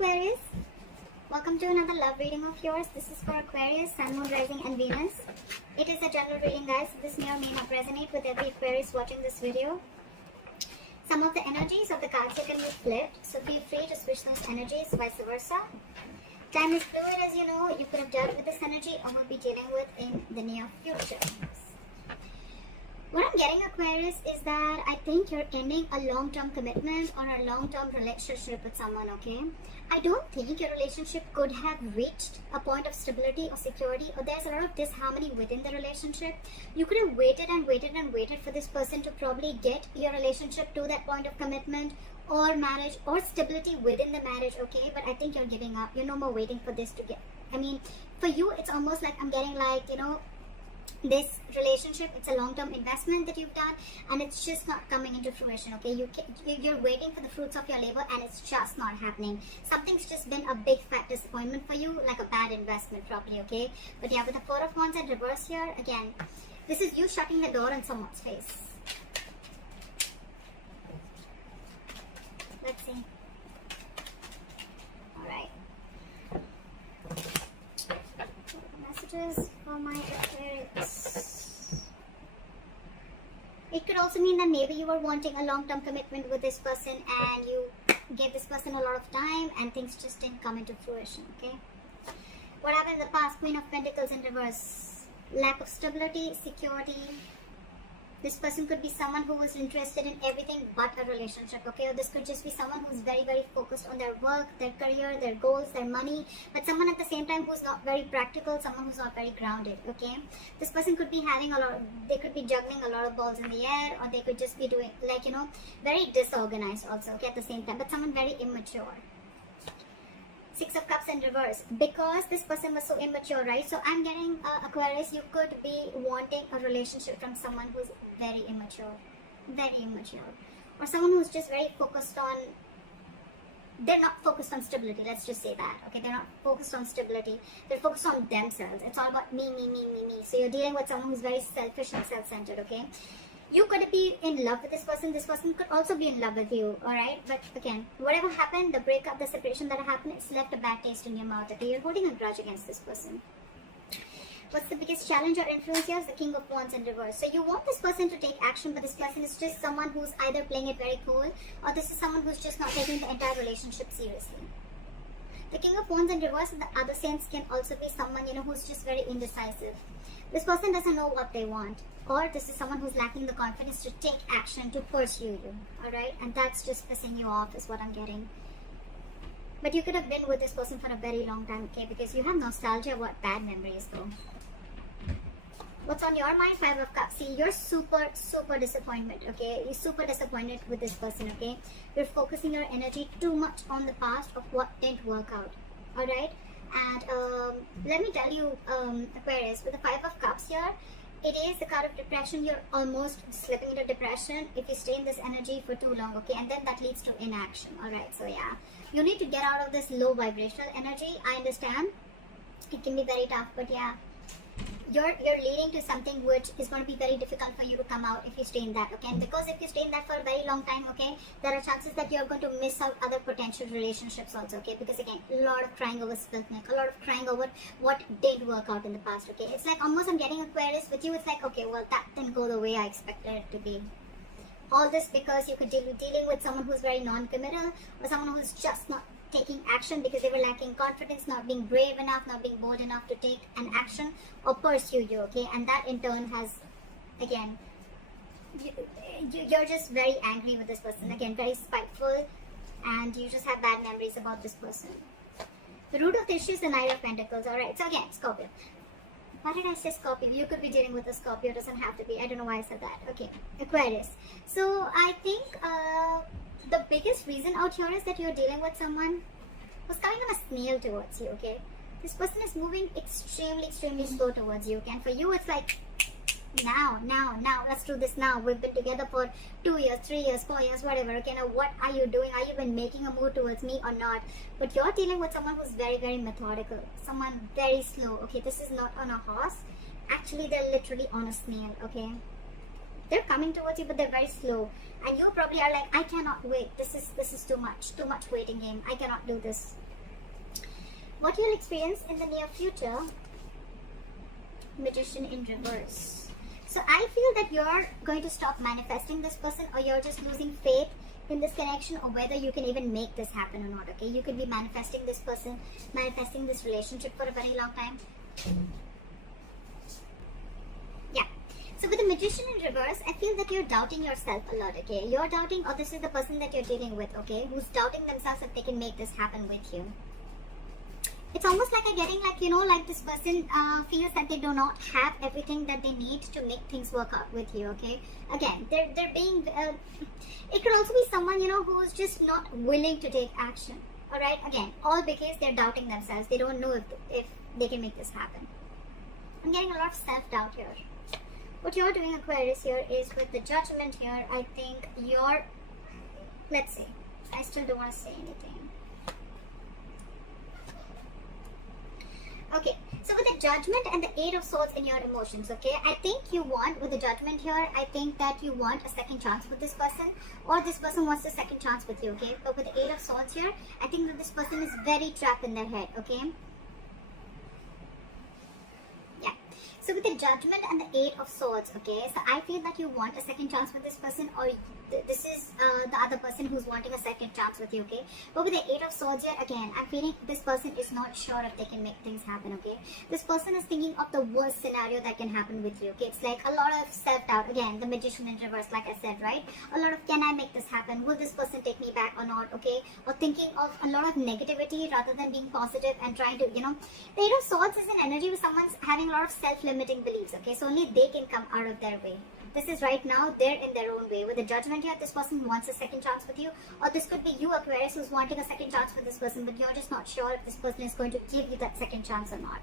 Aquarius, welcome to another love reading of yours. This is for Aquarius, Sun, Moon, Rising and Venus. It is a general reading, guys. This may or may not resonate with every Aquarius watching this video. Some of the energies of the cards can be flipped, so feel free to switch those energies, vice versa. Time is fluid, as you know. You could have dealt with this energy or will be dealing with in the near future. What I'm getting, Aquarius, is that I think you're ending a long-term commitment or a long-term relationship with someone, okay? I don't think your relationship could have reached a point of stability or security, or there's a lot of disharmony within the relationship. You could have waited and waited and waited for this person to probably get your relationship to that point of commitment or marriage or stability within the marriage, okay? But I think you're giving up. You're no more waiting for this to get... I mean, for you, it's almost like I'm getting like, you know, this relationship, it's a long-term investment that you've done and it's just not coming into fruition, okay? You're waiting for the fruits of your labor and it's just not happening. Something's just been a big fat disappointment for you, like a bad investment probably, okay? But yeah, with the Four of Wands in reverse here, again, this is you shutting the door in someone's face. Let's see. Alright. Messages for my Aquarius. It could also mean that maybe you were wanting a long-term commitment with this person and you gave this person a lot of time and things just didn't come into fruition, okay? What happened in the past? Queen of Pentacles in reverse. Lack of stability, security. This person could be someone who was interested in everything but a relationship, okay? Or this could just be someone who's very, very focused on their work, their career, their goals, their money, but someone at the same time who's not very practical, someone who's not very grounded, okay? This person could be having a lot of, they could be juggling a lot of balls in the air, or they could just be doing, like, you know, very disorganized also, okay, at the same time, but someone very immature. Six of Cups in reverse, because this person was so immature, right? So I'm getting Aquarius, you could be wanting a relationship from someone who's very immature, or someone who's just very focused on, they're not focused on stability, let's just say that, okay? They're not focused on stability, they're focused on themselves. It's all about me. So you're dealing with someone who's very selfish and self-centered, okay? You could be in love with this person could also be in love with you, alright? But again, whatever happened, the breakup, the separation that happened, it's left a bad taste in your mouth, okay? You're holding a grudge against this person. What's the biggest challenge or influence here? Is the King of Wands in reverse. So you want this person to take action, but this person is just someone who's either playing it very cool, or this is someone who's just not taking the entire relationship seriously. The King of Wands in reverse, in the other sense, can also be someone, you know, who's just very indecisive. This person doesn't know what they want, or this is someone who's lacking the confidence to take action, to pursue you, alright? And that's just pissing you off is what I'm getting. But you could have been with this person for a very long time, okay? Because you have nostalgia about bad memories, though. What's on your mind? Five of Cups. See, you're super disappointed, okay? You're super disappointed with this person, okay? You're focusing your energy too much on the past of what didn't work out, alright? And let me tell you, Aquarius, with the Five of Cups here, it is the card of depression. You're almost slipping into depression if you stay in this energy for too long, okay? And then that leads to inaction, alright? So yeah, you need to get out of this low vibrational energy. I understand it can be very tough, but yeah, you're leading to something which is going to be very difficult for you to come out if you stay in that, okay? And because if you stay in that for a very long time, okay, there are chances that you're going to miss out other potential relationships also, okay? Because again, a lot of crying over spilt milk, a lot of crying over what did work out in the past, okay? It's like almost I'm getting Aquarius with you. It's like, okay, well, that didn't go the way I expected it to be. All this because you could be dealing with someone who's very non-committal, or someone who's just not taking action because they were lacking confidence, not being brave enough, not being bold enough to take an action or pursue you, okay? And that in turn has, again, you're just very angry with this person, again, very spiteful, and you just have bad memories about this person. The root of the issue is the Knight of Pentacles, alright? So again, Scorpio. Why did I say Scorpio? You could be dealing with a Scorpio, doesn't have to be. I don't know why I said that. Okay, Aquarius. So I think the biggest reason out here is that you're dealing with someone who's coming on a snail towards you, okay? This person is moving extremely slow towards you, okay? And for you, it's like, now, let's do this now. We've been together for 2 years, 3 years, 4 years, whatever, okay? Now, what are you doing? Are you even making a move towards me or not? But you're dealing with someone who's very methodical, someone very slow, okay? This is not on a horse. Actually, they're literally on a snail, okay? They're coming towards you, but they're very slow. And you probably are like, I cannot wait. This is too much waiting game. I cannot do this. What you'll experience in the near future, Magician in reverse. So I feel that you're going to stop manifesting this person, or you're just losing faith in this connection, or whether you can even make this happen or not. Okay, you could be manifesting this person, manifesting this relationship for a very long time. Yeah. So with the Magician in reverse, I feel that you're doubting yourself a lot. Okay, you're doubting, or this is the person that you're dealing with, okay, who's doubting themselves if they can make this happen with you. It's almost like I'm getting like, you know, like this person feels that they do not have everything that they need to make things work out with you, okay? Again, they're being, it could also be someone, you know, who's just not willing to take action, alright? Again, all because they're doubting themselves. They don't know if they can make this happen. I'm getting a lot of self-doubt here. What you're doing, Aquarius, here is with the Judgment here, I think you're, let's see, I still don't want to say anything. Okay, so with the Judgment and the Eight of Swords in your emotions, okay, I think you want, with the Judgment here, I think that you want a second chance with this person, or this person wants a second chance with you, okay? But with the Eight of Swords here, I think that this person is very trapped in their head, okay? Yeah. So with the Judgment and the Eight of Swords, okay, so I feel that you want a second chance with this person, or this is the other person who's wanting a second chance with you, okay? But with the Eight of Swords here, again, I'm feeling this person is not sure if they can make things happen, okay? This person is thinking of the worst scenario that can happen with you, okay? It's like a lot of self-doubt. Again, the Magician in reverse, like I said, right? A lot of, can I make this happen? Will this person take me back or not, okay? Or thinking of a lot of negativity rather than being positive and trying to, you know. The Eight of Swords is an energy where someone's having a lot of self-limiting beliefs, okay? So only they can come out of their way. This is right now, they're in their own way. With the Judgment here, this person wants a second chance with you. Or this could be you, Aquarius, who's wanting a second chance with this person, but you're just not sure if this person is going to give you that second chance or not.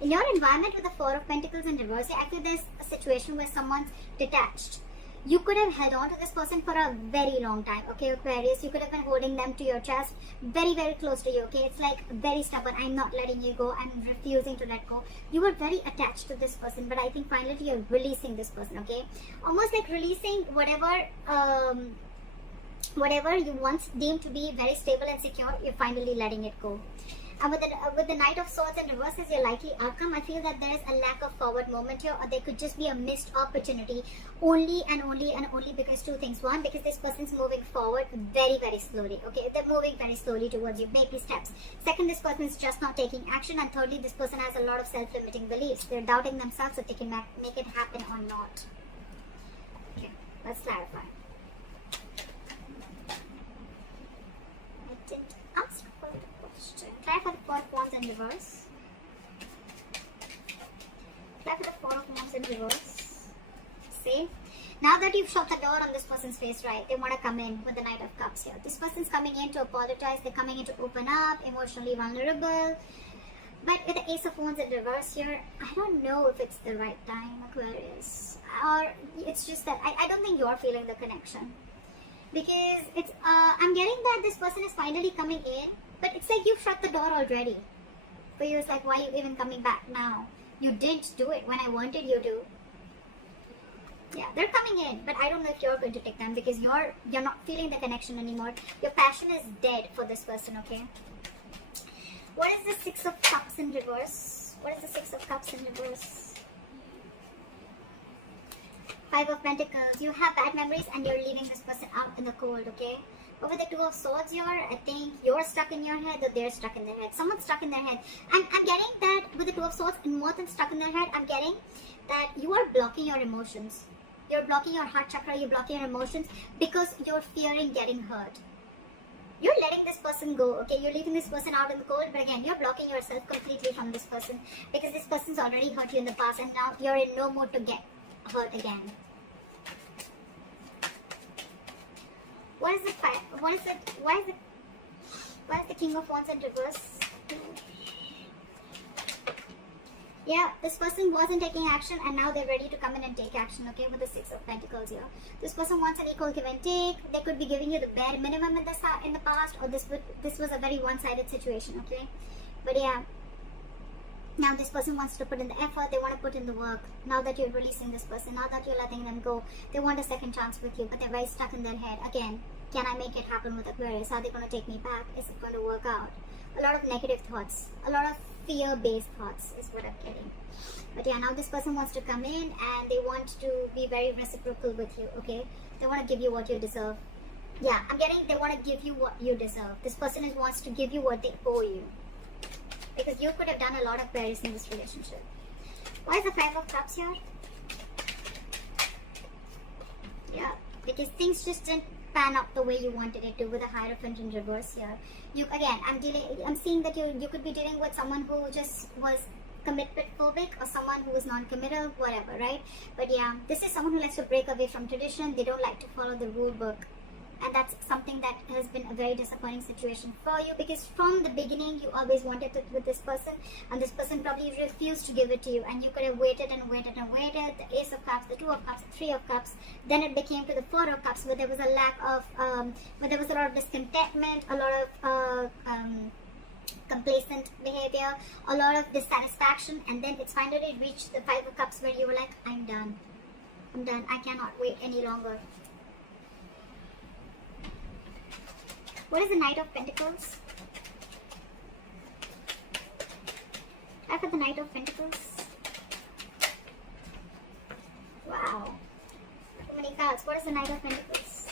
In your environment with the Four of Pentacles in reverse, I feel there's a situation where someone's detached. You could have held on to this person for a very long time, okay, Aquarius? You could have been holding them to your chest, very, very close to you, okay? It's like very stubborn. I'm not letting you go. I'm refusing to let go. You were very attached to this person, but I think finally you're releasing this person, okay? Almost like releasing whatever you once deemed to be very stable and secure, you're finally letting it go. And with the Knight of Swords in reverse as your likely outcome, I feel that there is a lack of forward movement here, or there could just be a missed opportunity only because two things. One, because this person's moving forward very, very slowly, okay? They're moving very slowly towards you, baby steps. Second, this person is just not taking action. And thirdly, this person has a lot of self-limiting beliefs. They're doubting themselves if they can make it happen or not. Okay, let's clarify. I didn't ask for the question. Try for the Four of Wands in reverse. Try for the Four of Wands in reverse. See? Now that you've shut the door on this person's face, right, they want to come in with the Knight of Cups here. This person's coming in to apologize. They're coming in to open up, emotionally vulnerable. But with the Ace of Wands in reverse here, I don't know if it's the right time, Aquarius. Or it's just that I don't think you're feeling the connection. Because it's I'm getting that this person is finally coming in, but it's like you've shut the door already. For you, it's like, why are you even coming back now? You didn't do it when I wanted you to. Yeah, they're coming in, but I don't know if you're going to take them, because you're not feeling the connection anymore. Your passion is dead for this person, okay? What is the Six of Cups in reverse? What is the Six of Cups in reverse? Five of Pentacles. You have bad memories and you're leaving this person out in the cold, okay? But with the Two of Swords here, I think you're stuck in your head or they're stuck in their head. Someone's stuck in their head. I'm getting that with the Two of Swords, and more than stuck in their head, I'm getting that you are blocking your emotions. You're blocking your heart chakra, you're blocking your emotions because you're fearing getting hurt. You're letting this person go, okay? You're leaving this person out in the cold, but again, you're blocking yourself completely from this person because this person's already hurt you in the past and now you're in no mood to get hurt again. Why is the King of Wands in reverse? Yeah, this person wasn't taking action and now they're ready to come in and take action, okay, with the Six of Pentacles here. This person wants an equal give and take. They could be giving you the bare minimum in the past, or this was a very one-sided situation, okay? But yeah, Now this person wants to put in the effort, they want to put in the work. Now that you're releasing this person, now that you're letting them go, they want a second chance with you, but they're very stuck in their head. Again, can I make it happen with Aquarius? Are they going to take me back? Is it going to work out? A lot of negative thoughts, a lot of fear-based thoughts is what I'm getting. But yeah, now this person wants to come in and they want to be very reciprocal with you, okay? They want to give you what you deserve. Yeah, I'm getting they want to give you what you deserve. This person wants to give you what they owe you. Because you could have done a lot of Aquarius in this relationship. Why is the 5 of Cups here? Yeah, because things just didn't pan out the way you wanted it to with a Hierophant in reverse here. You again, I'm seeing that you could be dealing with someone who just was commitment phobic or someone who is non-committal, whatever, right? But yeah, this is someone who likes to break away from tradition. They don't like to follow the rule book. And that's something that has been a very disappointing situation for you, because from the beginning you always wanted it with this person, and this person probably refused to give it to you, and you could have waited and waited and waited. The Ace of Cups, the 2 of Cups, the 3 of Cups, then it became to the 4 of Cups, where there was a lack of where there was a lot of discontentment, a lot of complacent behavior, a lot of dissatisfaction, and then it's finally reached the 5 of Cups where you were like, I'm done, I cannot wait any longer. What is the Knight of Pentacles? Try for the Knight of Pentacles. Wow. Too many cards. What is the Knight of Pentacles?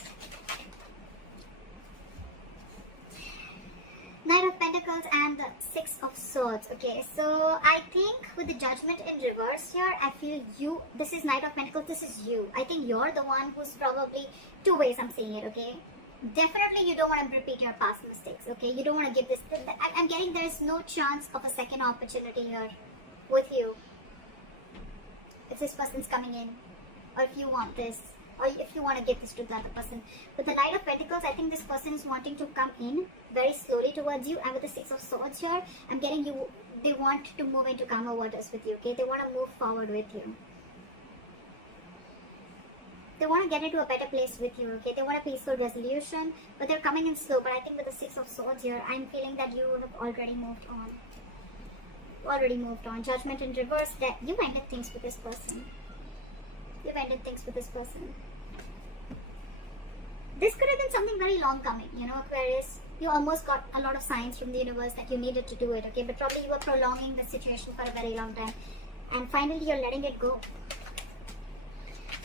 Knight of Pentacles and the 6 of Swords. Okay, so I think with the Judgment in reverse here, I feel you, this is Knight of Pentacles, this is you. I think you're the one who's probably, 2 ways I'm seeing it, okay? Definitely you don't want to repeat your past mistakes, okay? You don't want to give this, I'm getting there's no chance of a second opportunity here with you. If this person's coming in, or if you want this, or if you want to give this to the other person. With the Knight of Pentacles, I think this person is wanting to come in very slowly towards you, and with the 6 of Swords here, I'm getting you, they want to move into calmer waters with you, okay? They want to move forward with you. They want to get into a better place with you, okay? They want a peaceful resolution, but they're coming in slow. But I think with the 6 of Swords here, I'm feeling that you have already moved on. Already moved on. Judgment in reverse, that you ended things with this person. You've ended things with this person. This could have been something very long coming, you know, Aquarius. You almost got a lot of signs from the universe that you needed to do it, okay? But probably you were prolonging the situation for a very long time. And finally, you're letting it go.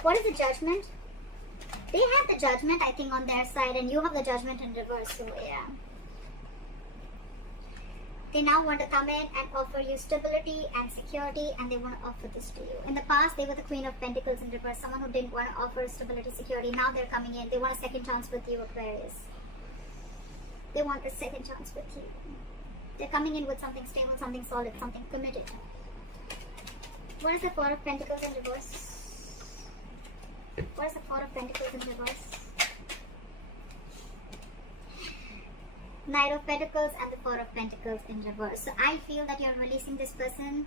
What is the Judgment? They have the Judgment, I think, on their side, and you have the Judgment in reverse, so yeah. They now want to come in and offer you stability and security, and they want to offer this to you. In the past, they were the Queen of Pentacles in reverse, someone who didn't want to offer stability, security. Now they're coming in. They want a second chance with you, Aquarius. They want a second chance with you. They're coming in with something stable, something solid, something committed. What is the 4 of Pentacles in reverse? What is the 4 of Pentacles in reverse? Knight of Pentacles and the 4 of Pentacles in reverse. So I feel that you're releasing this person,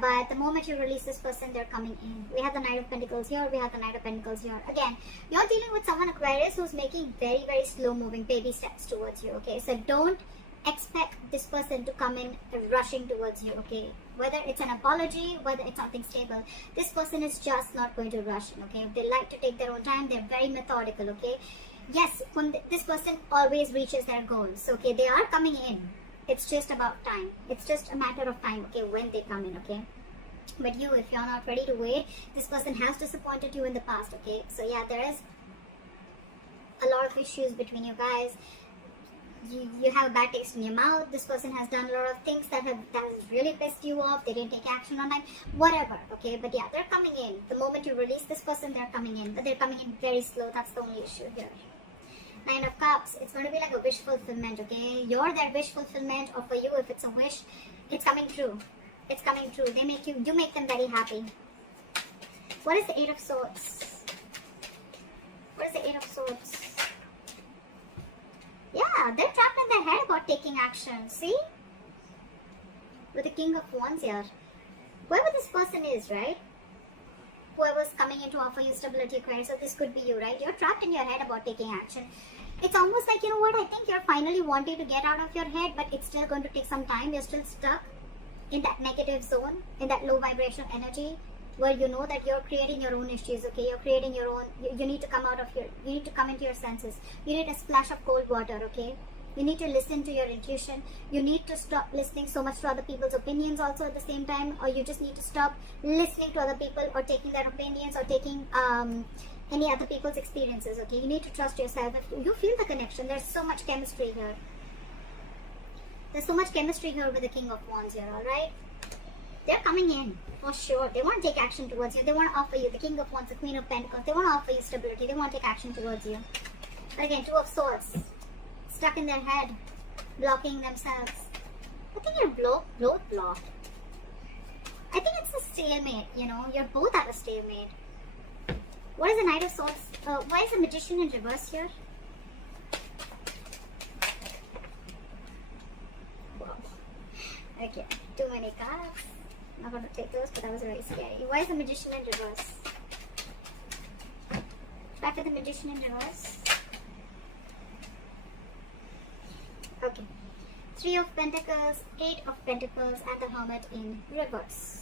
but the moment you release this person, they're coming in. We have the Knight of Pentacles here, we have the Knight of Pentacles here. Again, you're dealing with someone, Aquarius, who's making very, very slow moving baby steps towards you, okay? So don't expect this person to come in rushing towards you, okay? Whether it's an apology, whether it's something stable, this person is just not going to rush in, okay? They like to take their own time. They're very methodical, okay? Yes, when this person always reaches their goals, okay? They are coming in. It's just about time. It's just a matter of time, okay, when they come in, okay? But you, if you're not ready to wait, this person has disappointed you in the past, okay? So yeah, there is a lot of issues between you guys. You have a bad taste in your mouth. This person has done a lot of things that has really pissed you off. They didn't take action on time, whatever, okay? But yeah, they're coming in. The moment you release this person, they're coming in, but they're coming in very slow. That's the only issue here. 9 of Cups, it's going to be like a wish fulfillment, okay? You're their wish fulfillment, or for you, if it's a wish, it's coming true. It's coming true. They make you make them very happy. What is the 8 of Swords? What is the 8 of Swords? Yeah, they're trapped in their head about taking action. See? With the King of Wands here. Whoever this person is, right? Whoever's coming in to offer you stability, Aquarius, so this could be you, right? You're trapped in your head about taking action. It's almost like, you know what, I think you're finally wanting to get out of your head, but it's still going to take some time. You're still stuck. in that negative zone, in that low vibrational energy, where you know that you're creating your own issues, okay? You're creating your own, you need to come out of your, you need to come into your senses. You need a splash of cold water, okay? You need to listen to your intuition. You need to stop listening so much to other people's opinions also at the same time, or you just need to stop listening to other people or taking their opinions or taking any other people's experiences, okay? You need to trust yourself. If you feel the connection, there's so much chemistry here. There's so much chemistry here with the King of Wands here, alright? They're coming in, for sure. They want to take action towards you. They want to offer you, the King of Wands, the Queen of Pentacles. They want to offer you stability. They want to take action towards you. But again, Two of Swords. Stuck in their head, blocking themselves. I think you're both blocked. I think it's a stalemate, you know. You're both at a stalemate. What is the Knight of Swords? Why is the Magician in reverse here? Wow. Okay, too many cards. I'm not going to take those, but that was very scary. Why is the Magician in reverse? Back to the Magician in reverse. Okay. Three of Pentacles, Eight of Pentacles, and the Hermit in reverse.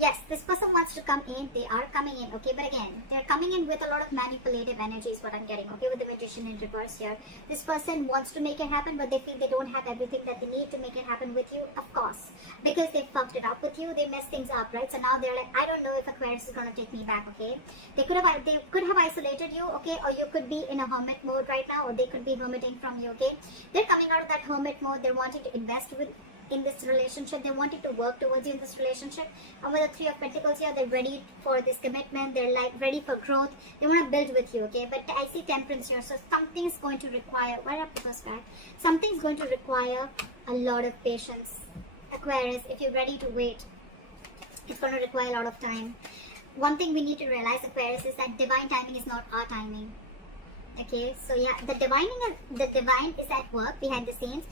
Yes, this person wants to come in. They are coming in, okay? But again, they're coming in with a lot of manipulative energy is what I'm getting, okay? With the Magician in reverse here. This person wants to make it happen, but they feel they don't have everything that they need to make it happen with you, of course. Because they fucked it up with you, they messed things up, right? So now they're like, I don't know if Aquarius is going to take me back, okay? They could have isolated you, okay? Or you could be in a hermit mode right now, or they could be hermiting from you, okay? They're coming out of that hermit mode. They're wanting to invest in this relationship. They wanted to work towards you in this relationship. And with the Three of Pentacles here, they're ready for this commitment. They're like ready for growth. They want to build with you, okay? But I see Temperance here, so something's going to require, where are those back? Something's going to require a lot of patience, Aquarius. If you're ready to wait, it's going to require a lot of time. One thing we need to realize, Aquarius, is that divine timing is not our timing, okay? So yeah, the divine is at work behind the scenes.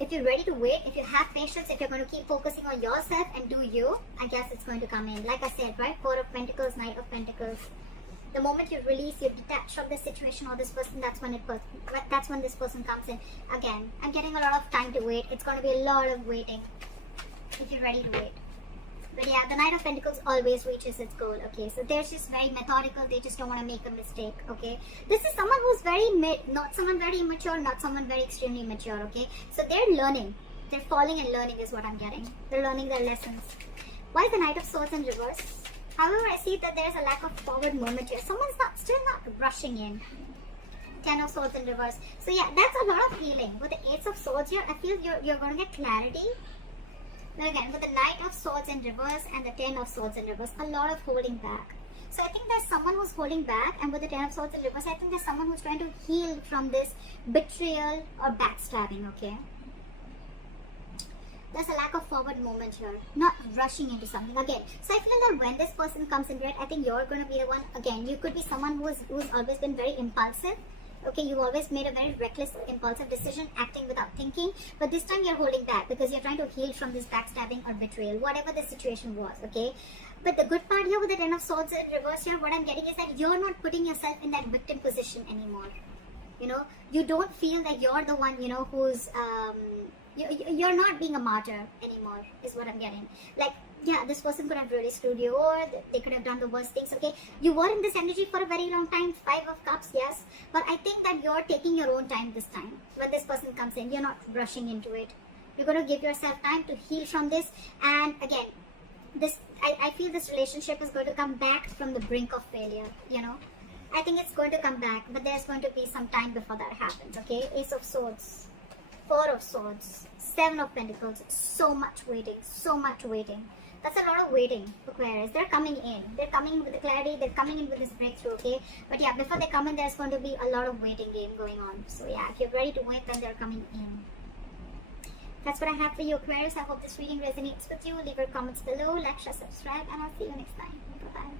If you're ready to wait, if you have patience, if you're going to keep focusing on yourself and do you, I guess it's going to come in. Like I said, right? Four of Pentacles, Knight of Pentacles. The moment you release, you detach from this situation or this person, that's when this person comes in. Again, I'm getting a lot of time to wait. It's going to be a lot of waiting if you're ready to wait. But yeah, the Knight of Pentacles always reaches its goal, okay? So they're just very methodical. They just don't want to make a mistake, okay? This is someone who's very not someone very immature, not someone very extremely mature, okay? So they're learning. They're falling and learning is what I'm getting. They're learning their lessons. Why is the Knight of Swords in reverse? However, I see that there's a lack of forward movement here. Someone's still not rushing in. Ten of Swords in reverse. So yeah, that's a lot of healing. With the Ace of Swords here, I feel you're going to get clarity. But again, with the Knight of Swords in reverse and the Ten of Swords in reverse, a lot of holding back. So I think there's someone who's holding back, and with the Ten of Swords in reverse, I think there's someone who's trying to heal from this betrayal or backstabbing, okay? There's a lack of forward movement here, not rushing into something again. So I feel that when this person comes in, right, I think you're going to be the one. Again, you could be someone who's always been very impulsive. Okay, you've always made a very reckless, impulsive decision, acting without thinking. But this time you're holding back because you're trying to heal from this backstabbing or betrayal, whatever the situation was, okay? But the good part here with the Ten of Swords in reverse here, what I'm getting is that you're not putting yourself in that victim position anymore. You know, you don't feel that you're the one, you know, who's, you're not being a martyr anymore, is what I'm getting. Like, yeah, this person could have really screwed you, or they could have done the worst things, okay? You were in this energy for a very long time, Five of Cups, yes. But I think that you're taking your own time this time. When this person comes in, you're not rushing into it. You're going to give yourself time to heal from this. And again, I feel this relationship is going to come back from the brink of failure, you know? I think it's going to come back, but there's going to be some time before that happens, okay? Ace of Swords, Four of Swords, Seven of Pentacles, so much waiting, so much waiting. That's a lot of waiting, Aquarius. They're coming in. They're coming in with the clarity. They're coming in with this breakthrough, okay? But yeah, before they come in, there's going to be a lot of waiting game going on. So yeah, if you're ready to wait, then they're coming in. That's what I have for you, Aquarius. I hope this reading resonates with you. Leave your comments below, like, share, subscribe, and I'll see you next time. Bye-bye.